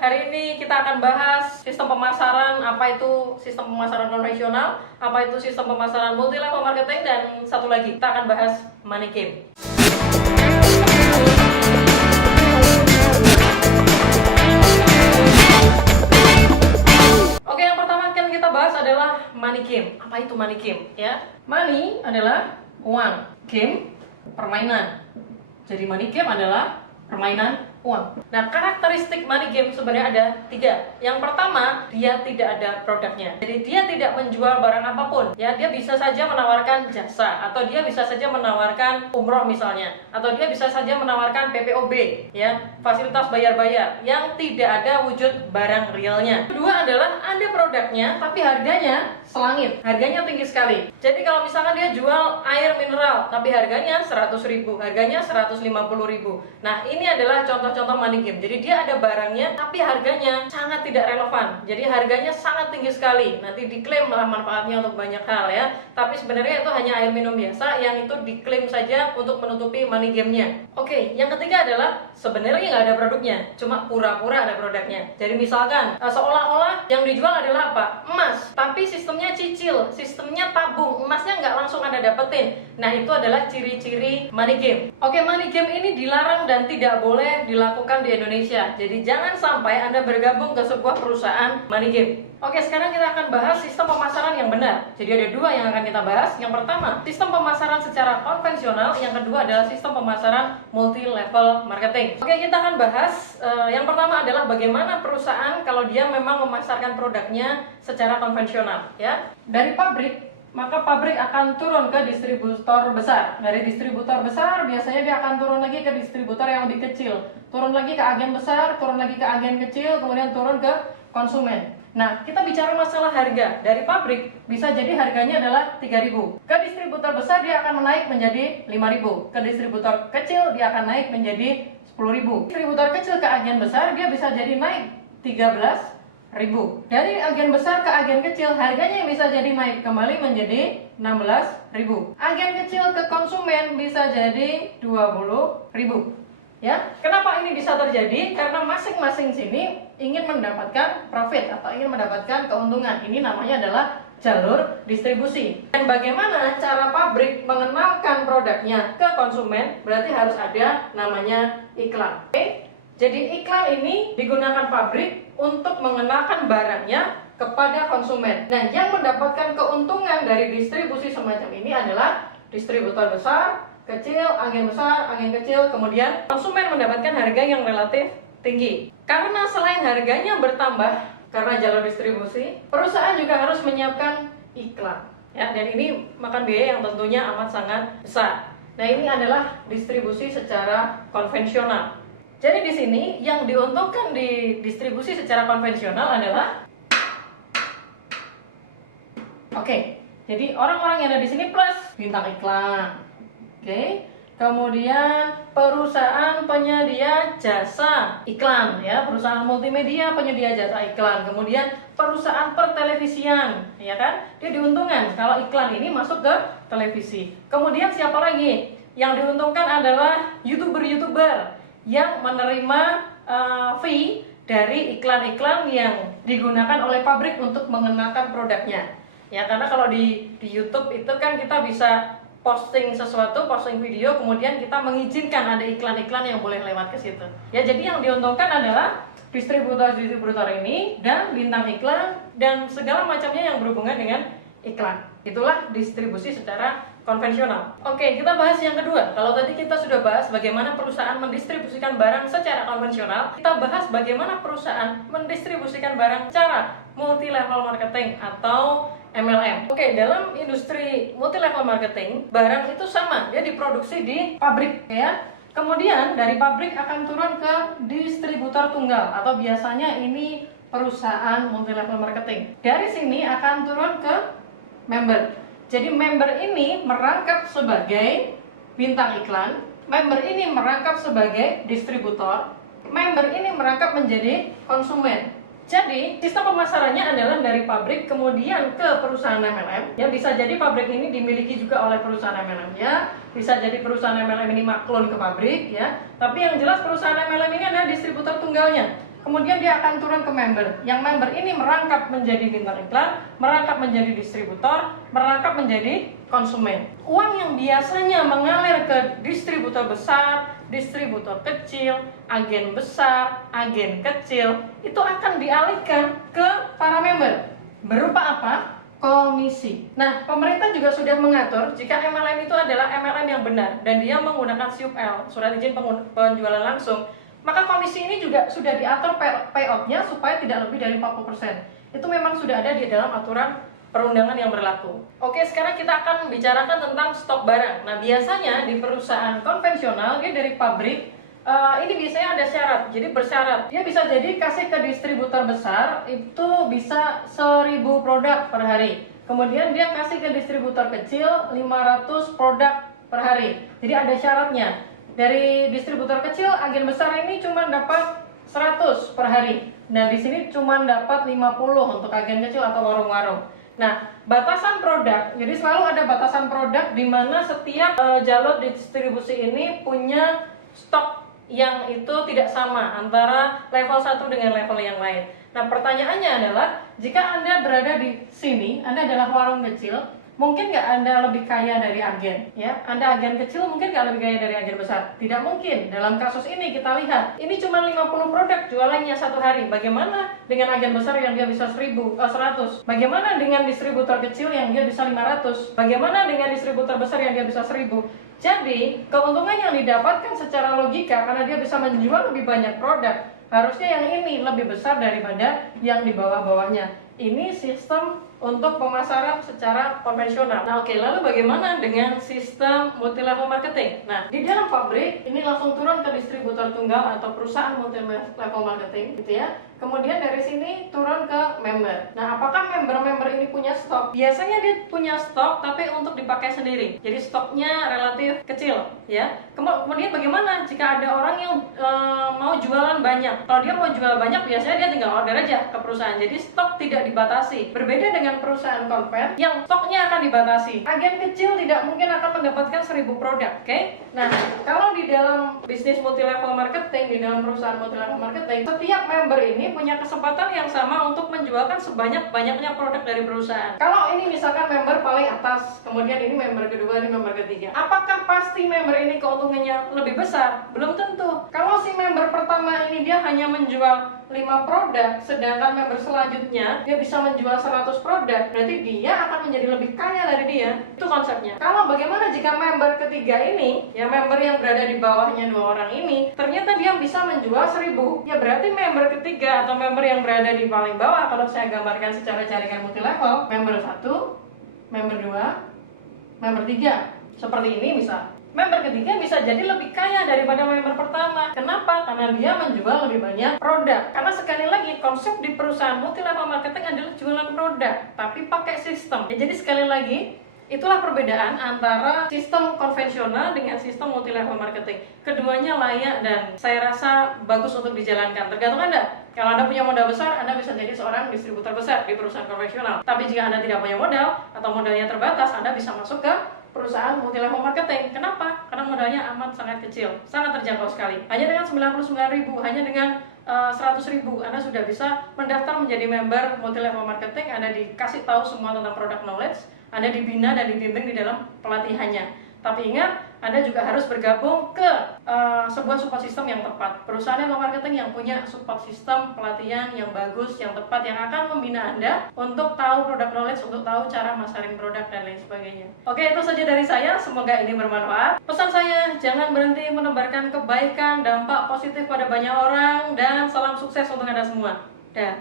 hari ini kita akan bahas sistem pemasaran, apa itu sistem pemasaran konvensional, apa itu sistem pemasaran multi level marketing, dan satu lagi kita akan bahas money game. Oke, yang pertama akan kita bahas adalah money game. Apa itu money game? Ya, money adalah uang, game permainan. Jadi money game adalah permainan uang. Nah, karakteristik money game sebenarnya ada 3. Yang pertama, dia tidak ada produknya. Jadi dia tidak menjual barang apapun. Ya, dia bisa saja menawarkan jasa, atau dia bisa saja menawarkan umroh misalnya, atau dia bisa saja menawarkan PPOB, ya, fasilitas bayar-bayar yang tidak ada wujud barang realnya. Kedua adalah ada produknya, tapi harganya selangit. Harganya tinggi sekali. Jadi kalau misalkan dia jual air mineral, tapi harganya 100.000, harganya 150.000. Nah, ini adalah contoh money game. Jadi dia ada barangnya tapi harganya sangat tidak relevan. Jadi harganya sangat tinggi sekali. Nanti diklaim malah manfaatnya untuk banyak hal, ya. Tapi sebenarnya itu hanya air minum biasa yang itu diklaim saja untuk menutupi money game-nya. Oke, yang ketiga adalah sebenarnya nggak ada produknya, cuma pura-pura ada produknya. Jadi misalkan seolah-olah yang dijual adalah apa? Emas, tapi sistemnya cicil, sistemnya tabung, emasnya nggak langsung Anda dapetin. Nah, itu adalah ciri-ciri money game. Oke, money game ini dilarang dan tidak boleh dilakukan di Indonesia. Jadi jangan sampai Anda bergabung ke sebuah perusahaan money game. Oke, sekarang kita akan bahas sistem pemasaran yang benar. Jadi ada 2 yang akan kita bahas. Yang pertama, sistem pemasaran secara konvensional. Yang kedua adalah sistem pemasaran multi level marketing. Oke, kita akan bahas yang pertama adalah bagaimana perusahaan kalau dia memang memasarkan produknya secara konvensional, ya. Dari pabrik, maka pabrik akan turun ke distributor besar. Dari distributor besar biasanya dia akan turun lagi ke distributor yang lebih kecil, turun lagi ke agen besar, turun lagi ke agen kecil, kemudian turun ke konsumen. Nah, kita bicara masalah harga. Dari pabrik bisa jadi harganya adalah 3.000. Ke distributor besar dia akan naik menjadi 5.000. Ke distributor kecil dia akan naik menjadi 10.000. Distributor kecil ke agen besar dia bisa jadi naik 13.000. Dari agen besar ke agen kecil harganya bisa jadi naik kembali menjadi 16.000. Agen kecil ke konsumen bisa jadi 20.000. Ya, kenapa ini bisa terjadi? Karena masing-masing sini ingin mendapatkan profit atau ingin mendapatkan keuntungan. Ini namanya adalah jalur distribusi. Dan bagaimana cara pabrik mengenalkan produknya ke konsumen? Berarti harus ada namanya iklan. Oke? Jadi iklan ini digunakan pabrik untuk mengenalkan barangnya kepada konsumen. Dan yang mendapatkan keuntungan dari distribusi semacam ini adalah distributor besar, kecil, agen besar, agen kecil, kemudian konsumen mendapatkan harga yang relatif tinggi. Karena selain harganya bertambah karena jalur distribusi, perusahaan juga harus menyiapkan iklan. Ya, dan ini makan biaya yang tentunya amat sangat besar. Nah, ini adalah distribusi secara konvensional. Jadi di sini yang diuntungkan di distribusi secara konvensional adalah jadi orang-orang yang ada di sini plus bintang iklan. Kemudian perusahaan penyedia jasa iklan, ya, perusahaan multimedia penyedia jasa iklan. Kemudian perusahaan pertelevisian, ya kan? Dia diuntungkan kalau iklan ini masuk ke televisi. Kemudian siapa lagi? Yang diuntungkan adalah YouTuber yang menerima fee dari iklan-iklan yang digunakan oleh pabrik untuk mengenalkan produknya. Ya, karena kalau di YouTube itu kan kita bisa posting sesuatu, posting video, kemudian kita mengizinkan ada iklan-iklan yang boleh lewat ke situ. Ya, jadi yang diuntungkan adalah distributor ini dan bintang iklan dan segala macamnya yang berhubungan dengan iklan. Itulah distribusi secara konvensional. Oke, kita bahas yang kedua. Kalau tadi kita sudah bahas bagaimana perusahaan mendistribusikan barang secara konvensional, kita bahas bagaimana perusahaan mendistribusikan barang secara multi level marketing atau MLM. Oke, dalam industri multi level marketing, barang itu sama, dia diproduksi di pabrik, ya. Kemudian dari pabrik akan turun ke distributor tunggal atau biasanya ini perusahaan multi level marketing. Dari sini akan turun ke member. Jadi member ini merangkap sebagai bintang iklan, member ini merangkap sebagai distributor, member ini merangkap menjadi konsumen. Jadi, sistem pemasarannya adalah dari pabrik kemudian ke perusahaan MLM. Ya, bisa jadi pabrik ini dimiliki juga oleh perusahaan MLM, ya. Bisa jadi perusahaan MLM ini maklun ke pabrik, ya. Tapi yang jelas perusahaan MLM ini adalah distributor tunggalnya. kemudian dia akan turun ke member. Yang member ini merangkap menjadi bintang iklan, merangkap menjadi distributor, merangkap menjadi konsumen. Uang yang biasanya mengalir ke distributor besar, distributor kecil, agen besar, agen kecil, itu akan dialihkan ke para member. Berupa apa? Komisi. Nah, pemerintah juga sudah mengatur jika MLM itu adalah MLM yang benar dan dia menggunakan SIUP-L, surat izin penjualan langsung, maka komisi ini juga sudah diatur payout-nya supaya tidak lebih dari 40%. Itu memang sudah ada di dalam aturan perundangan yang berlaku. Oke, sekarang kita akan membicarakan tentang stok barang. Nah, biasanya di perusahaan konvensional, dia dari pabrik, ini biasanya ada syarat, jadi bersyarat. Dia bisa jadi kasih ke distributor besar, itu bisa 1000 produk per hari. Kemudian dia kasih ke distributor kecil 500 produk per hari. Jadi ada syaratnya. Dari distributor kecil, agen besar ini cuma dapat 100 per hari. Nah, di sini cuma dapat 50 untuk agen kecil atau warung-warung. Nah, batasan produk, jadi selalu ada batasan produk di mana setiap jalur distribusi ini punya stok yang itu tidak sama antara level 1 dengan level yang lain. Nah, pertanyaannya adalah, jika Anda berada di sini, Anda adalah warung kecil, mungkin nggak Anda lebih kaya dari agen? Ya, Anda agen kecil mungkin nggak lebih kaya dari agen besar? Tidak mungkin. Dalam kasus ini kita lihat, ini cuma 50 produk jualannya satu hari. Bagaimana dengan agen besar yang dia bisa 100? Bagaimana dengan distributor kecil yang dia bisa 500? Bagaimana dengan distributor besar yang dia bisa 1000? Jadi, keuntungan yang didapatkan secara logika karena dia bisa menjual lebih banyak produk, harusnya yang ini lebih besar daripada yang di bawah-bawahnya. Ini sistem untuk pemasaran secara konvensional. Nah, oke, lalu bagaimana dengan sistem multi level marketing? Nah, di dalam pabrik ini langsung turun ke distributor tunggal atau perusahaan multi level marketing, gitu ya. Kemudian dari sini turun ke member. Nah, apakah member-member ini punya stok? Biasanya dia punya stok, tapi untuk dipakai sendiri. Jadi stoknya relatif kecil, ya. Kemudian bagaimana jika ada orang yang mau jualan banyak? Kalau dia mau jual banyak, biasanya dia tinggal order aja ke perusahaan. Jadi stok tidak dibatasi. Berbeda dengan perusahaan konven yang stoknya akan dibatasi. Agen kecil tidak mungkin akan mendapatkan 1000 produk, oke? Nah, kalau di dalam bisnis multi level marketing, di dalam perusahaan multi level marketing, setiap member ini punya kesempatan yang sama untuk menjualkan sebanyak-banyaknya produk dari perusahaan. Kalau ini misalkan member paling atas, kemudian ini member kedua, ini member ketiga, apakah pasti member ini keuntungannya lebih besar? Belum tentu. Kalau si member pertama ini dia hanya menjual 5 produk, sedangkan member selanjutnya dia bisa menjual 100 produk, berarti dia akan menjadi lebih kaya dari dia. Itu konsepnya. Kalau bagaimana jika member ketiga ini, ya member yang berada di bawahnya 2 orang ini, ternyata dia bisa menjual 1000, ya berarti member ketiga atau member yang berada di paling bawah, kalau saya gambarkan secara jaringan multi level, member 1, member 2, member 3, seperti ini misal. Member ketiga bisa jadi lebih kaya daripada member pertama. Kenapa? Karena dia menjual lebih banyak produk. Karena sekali lagi, konsep di perusahaan multi level marketing adalah jualan produk, tapi pakai sistem. Ya, jadi sekali lagi, itulah perbedaan antara sistem konvensional dengan sistem multi level marketing. Keduanya layak dan saya rasa bagus untuk dijalankan. Tergantung Anda. Kalau Anda punya modal besar, Anda bisa jadi seorang distributor besar di perusahaan konvensional. Tapi jika Anda tidak punya modal atau modalnya terbatas, Anda bisa masuk ke perusahaan multi level marketing. Kenapa? Karena modalnya amat sangat kecil, sangat terjangkau sekali. Hanya dengan 99.000, hanya dengan 100.000 Anda sudah bisa mendaftar menjadi member multi level marketing. Anda dikasih tahu semua tentang product knowledge, Anda dibina dan dibimbing di dalam pelatihannya. Tapi ingat, Anda juga harus bergabung ke sebuah support system yang tepat. Perusahaan yang marketing yang punya support system pelatihan yang bagus, yang tepat, yang akan membina Anda untuk tahu product knowledge, untuk tahu cara masaring produk dan lain sebagainya. Oke, itu saja dari saya. Semoga ini bermanfaat. Pesan saya, jangan berhenti menebarkan kebaikan, dampak positif pada banyak orang, dan salam sukses untuk Anda semua. Dah.